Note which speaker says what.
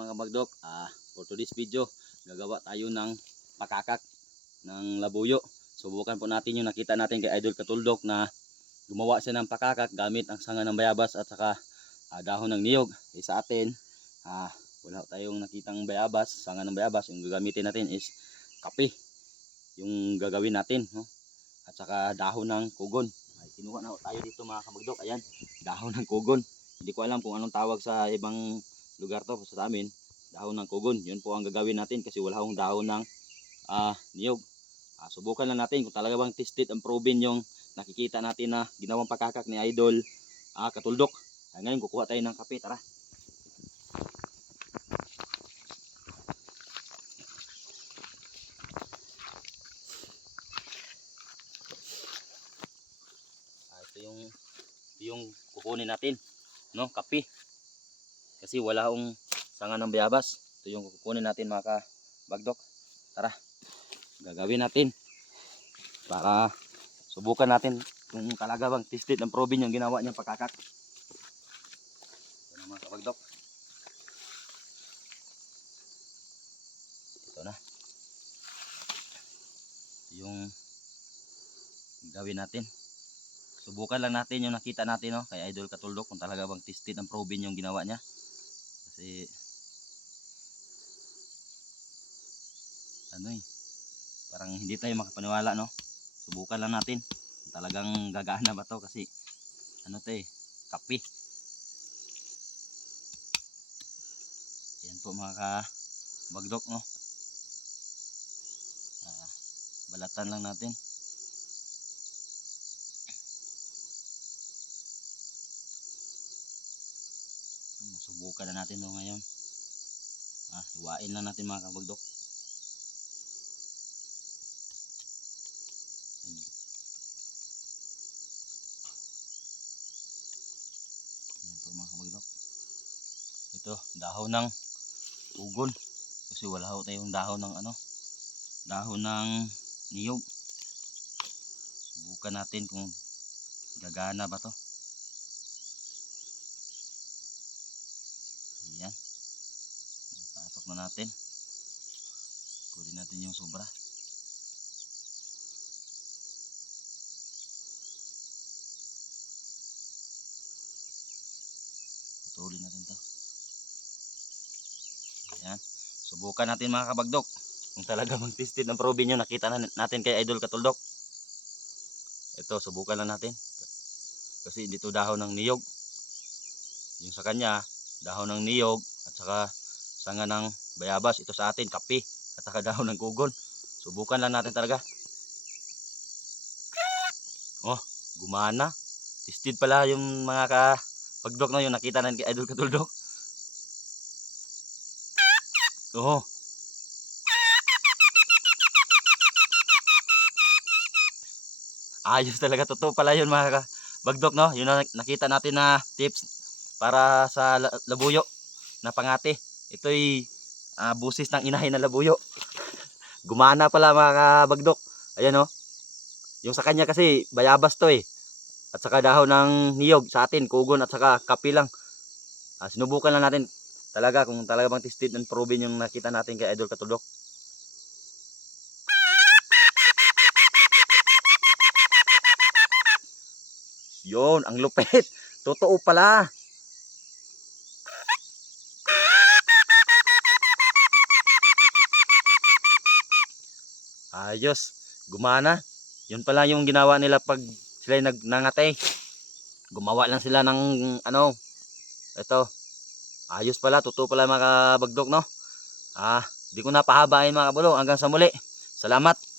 Speaker 1: mga bagdok, ah, for today's video, gagawa tayo ng pakakak ng labuyo. Subukan po natin yung nakita natin kay Idol Katuldok na gumawa siya ng pakakak gamit ang sanga ng bayabas at saka ah, dahon ng niyog. Eh, sa atin, ah, wala tayong nakitang bayabas, sanga ng bayabas. Yung gagamitin natin is kape. Yung gagawin natin. No? At saka dahon ng kugon. Ay, kinuha na tayo dito mga kamagdok. Ayan, dahon ng kugon. Hindi ko alam kung anong tawag sa ibang lugar to sa amin. Dahon ng kugon. Yun po ang gagawin natin kasi wala akong dahon ng ah, niyog. Ah, subukan lang natin kung talaga bang tested and proven yung nakikita natin na ginawang pakakak ni idol ah, katuldok. Ah, ngayon kukuha tayo ng kape. Tara. Ah, ito yung yung kukunin natin no? Kape kasi wala akong sanga ng bayabas. Ito yung kukunin natin mga kabagdok. Tara gagawin natin para subukan natin kung talaga bang tested ng proven yung ginawa niyang pagkakak. Ito na mga kabagdok. Ito na. Ito yung gawin natin. Subukan lang natin yung nakita natin no, kay Idol Katuldok kung talaga bang tested ang proven yung ginawa niya kasi ano eh parang hindi tayo makapaniwala no? Subukan lang natin. Talagang gagana ba to? Kasi ano to eh kape. Yan po mga kabagdok no? Ah, balatan lang natin subukan na natin to ngayon. Ah, hiwain lang natin mga kabagdok. Ayan. Po mga kabagdok. Ito dahon ng ugon. Kasi wala ho tayong dahon ng ano dahon ng niyog. Subukan natin kung gagana ba to Ayan. Na natin. Kunin natin yung sobra. Putulin natin to. Ayan. Subukan natin mga kabagdok. Kung talaga mag-tested ng proven yung nakita na natin kay Idol Katuldok. Ito, subukan lang natin. Kasi dito dahon ng niyog. Yung sa kanya, dahon ng niyog at saka sanga ng bayabas ito sa atin kape at saka dahon ng kugon. Subukan lang natin talaga. Oh gumana. Tested pala yung mga ka pagdok na yung nakita natin kay idol katuldok. Oh. Ayos talaga. Totoo pala yun mga ka bagdok no? Yun na nakita natin na tips para sa la- labuyo na pangati. Ito'y ah, busis ng inahin na labuyo. Gumana pala mga kabagdok. Ayan o. Yung sa kanya kasi bayabas to eh. At saka dahon ng niyog sa atin, kugon at saka kapi lang. Ah, sinubukan lang natin talaga kung talaga bang tested and proven yung nakita natin kay Idol Katudok. Yun, ang lupit. Totoo pala. Ayos. Gumana. Yun pala yung ginawa nila pag sila nag nangatay. Gumawa lang sila ng ano. Ito. Ayos pala. Totoo pala mga kabagdok no. Ah, di ko na pahabain mga kabulong. Hanggang sa muli. Salamat.